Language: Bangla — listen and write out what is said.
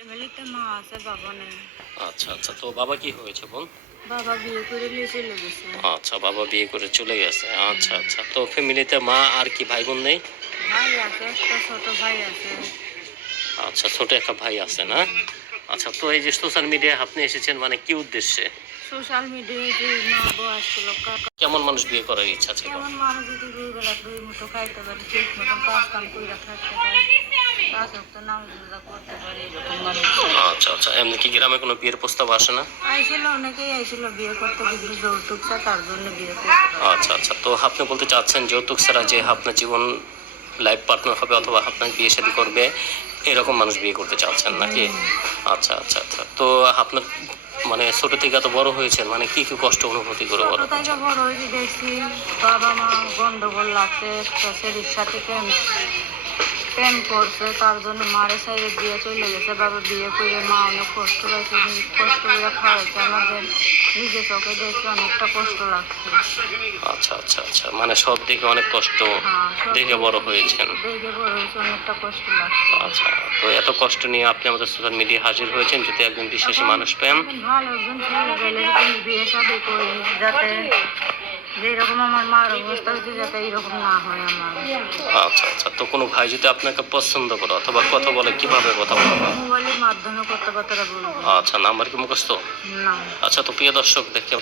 ফ্যামিলিতে মা আছে বাবা নেই। আচ্ছা আচ্ছা তো বাবা কি হয়েছে বোন বাবা বিয়ে করে নিয়ে চলে গেছে। আচ্ছা বাবা বিয়ে করে চলে গেছে। আচ্ছা আচ্ছা তো ফ্যামিলিতে মা আর কি ভাই বোন নেই? ভাই আছে একটা ছোট ভাই আছে। আচ্ছা ছোট একটা ভাই আছে না? আচ্ছা তো এই যে সোশ্যাল মিডিয়ায় আপনি এসেছেন মানে কি উদ্দেশ্যে? সোশ্যাল মিডিয়ায় যে মা বয়স্ক কেমন মানুষ বিয়ে করার ইচ্ছা ছিল কেমন মানুষ যদি দুই বেলা দুই মুঠো খাইতে পারে ঠিক মতন কাজ কাম করে থাকতে পারে। হোক তো নাম করতে পারে। আচ্ছা এমনি কি গ্রামে কোনো বিয়ের প্রস্তাব আসে না? আইছিল অনেকেই আইছিল বিয়ে করতে কিন্তু যৌতুক চা তার জন্য বিয়ে করতে আচ্ছা আচ্ছা তো আপনি বলতে চাচ্ছেন যৌতুক ছাড়া যে আপনার জীবন লাইফ পার্টনার হবে অথবা আপনার বিয়ে শাদী করবে এরকম মানুষ বিয়ে করতে চাচ্ছেন নাকি? আচ্ছা আচ্ছা আচ্ছা তো আপনার মানে ছোট থেকে এত বড় হয়েছেন মানে কি কি কষ্ট অনুভূতি করে বড় থেকে বড় হয়েছে দেখছি বাবা মা গন্ডগোল লাগছে ছেলের সাথে প্রেম করছে তার জন্য মারে সাইডে বিয়ে চলে গেছে। বাবা বিয়ে করে মা অনেক কষ্ট পাইছে কষ্ট করে খাওয়াইছে। আমাদের নিজে চোখে দেখে অনেকটা কষ্ট লাগছে। আচ্ছা আচ্ছা আচ্ছা। মানে সব দিকে অনেক কষ্ট হ্যাঁ, দেখে বড় হয়েছেন। দেখে বড় হয়েছে অনেকটা কষ্ট লাগছে। আচ্ছা তো এত কষ্ট নিয়ে আপনি আমাদের সোশ্যাল মিডিয়ায় হাজির হয়েছেন যদি একজন বিশ্বাসী মানুষ পেন। ভালো একজন ছেলে বিয়ে শাদি করি যাতে যেরকম আমার মার অবস্থা হয়েছে যাতে এইরকম না হয় আমার। আচ্ছা আচ্ছা। তো কোনো ভাই যদি আপনাকে পছন্দ করে অথবা কথা বলে কীভাবে কথা বলবে? মোবাইলের মাধ্যমে কথাবার্তা বলব। আচ্ছা নাম্বার কি মুখস্থ? না। আচ্ছা তো প্রিয় দর্শক দেখতে